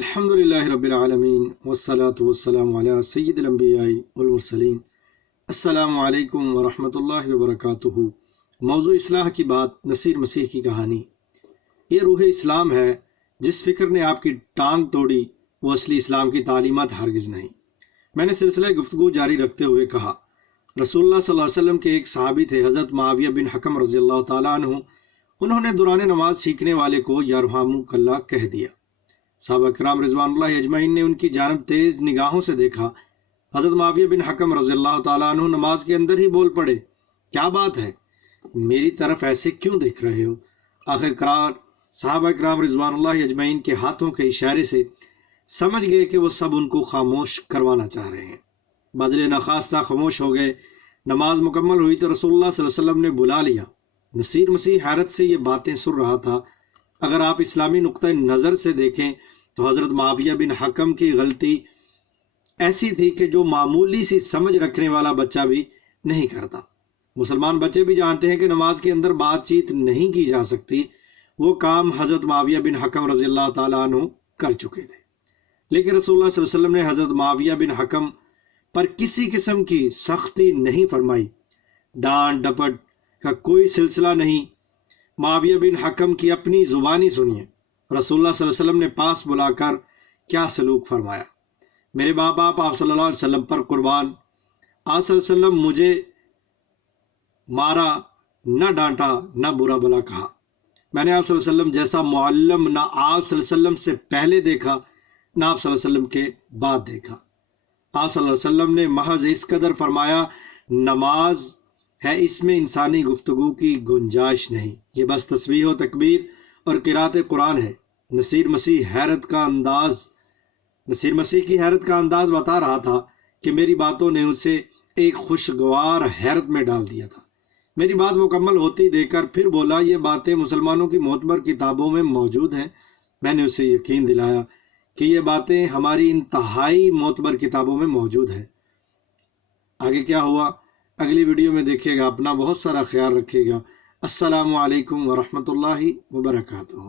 الحمدللہ رب العالمین والصلاة والسلام علی سید الانبیاء والمرسلین۔ السلام علیکم ورحمۃ اللہ وبرکاتہ۔ موضوع اصلاح کی بات، نصیر مسیح کی کہانی۔ یہ روح اسلام ہے۔ جس فکر نے آپ کی ٹانگ توڑی وہ اصلی اسلام کی تعلیمات ہرگز نہیں۔ میں نے سلسلہ گفتگو جاری رکھتے ہوئے کہا، رسول اللہ صلی اللہ علیہ وسلم کے ایک صحابی تھے، حضرت معاویہ بن حکم رضی اللہ تعالیٰ عنہ۔ انہوں نے دوران نماز سیکھنے والے کو یرحمک اللہ کہہ دیا۔ صحابہ کرام رضوان اللہ اجمعین نے ان کی جانب تیز نگاہوں سے دیکھا۔ حضرت معاویہ بن حکم رضی اللہ تعالیٰ عنہ نماز کے اندر ہی بول پڑے، کیا بات ہے، میری طرف ایسے کیوں دیکھ رہے ہو؟ آخر کار صحابہ کرام رضوان اللہ اجمعین کے ہاتھوں کے اشارے سے سمجھ گئے کہ وہ سب ان کو خاموش کروانا چاہ رہے ہیں۔ بدلے ناخواستہ خاموش ہو گئے۔ نماز مکمل ہوئی تو رسول اللہ صلی اللہ علیہ وسلم نے بلا لیا۔ نصیر مسیح حیرت سے یہ باتیں سن رہا تھا۔ اگر آپ اسلامی نقطہ نظر سے دیکھیں تو حضرت معاویہ بن حکم کی غلطی ایسی تھی کہ جو معمولی سی سمجھ رکھنے والا بچہ بھی نہیں کرتا۔ مسلمان بچے بھی جانتے ہیں کہ نماز کے اندر بات چیت نہیں کی جا سکتی۔ وہ کام حضرت معاویہ بن حکم رضی اللہ تعالیٰ عنہ کر چکے تھے، لیکن رسول اللہ صلی اللہ علیہ وسلم نے حضرت معاویہ بن حکم پر کسی قسم کی سختی نہیں فرمائی۔ ڈانٹ ڈپٹ کا کوئی سلسلہ نہیں۔ معاویہ بن حکم کی اپنی زبانی سنیے۔ رسول اللہ صلی اللہ علیہ وسلم نے پاس بلا کر کیا سلوک فرمایا۔ میرے ماں باپ آپ صلی اللہ علیہ وسلم پر قربان۔ آپ صلی اللہ علیہ وسلم مجھے مارا، نہ ڈانٹا، نہ برا بلا کہا۔ میں نے آپ صلی اللہ علیہ وسلم جیسا معلم نہ آپ صلی اللہ علیہ وسلم سے پہلے دیکھا، نہ آپ صلی اللہ علیہ وسلم کے بعد دیکھا۔ آپ صلی اللہ علیہ وسلم نے محض اس قدر فرمایا، نماز ہے، اس میں انسانی گفتگو کی گنجائش نہیں، یہ بس تسبیح و تکبیر اور قرات قرآن ہے۔ نصیر مسیح کی حیرت کا انداز بتا رہا تھا کہ میری باتوں نے اسے ایک خوشگوار حیرت میں ڈال دیا تھا۔ میری بات مکمل ہوتی دیکھ کر پھر بولا، یہ باتیں مسلمانوں کی معتبر کتابوں میں موجود ہیں۔ میں نے اسے یقین دلایا کہ یہ باتیں ہماری انتہائی معتبر کتابوں میں موجود ہیں۔ آگے کیا ہوا اگلی ویڈیو میں دیکھیے گا۔ اپنا بہت سارا خیال رکھیے گا۔ السلام علیکم ورحمۃ اللہ وبرکاتہ۔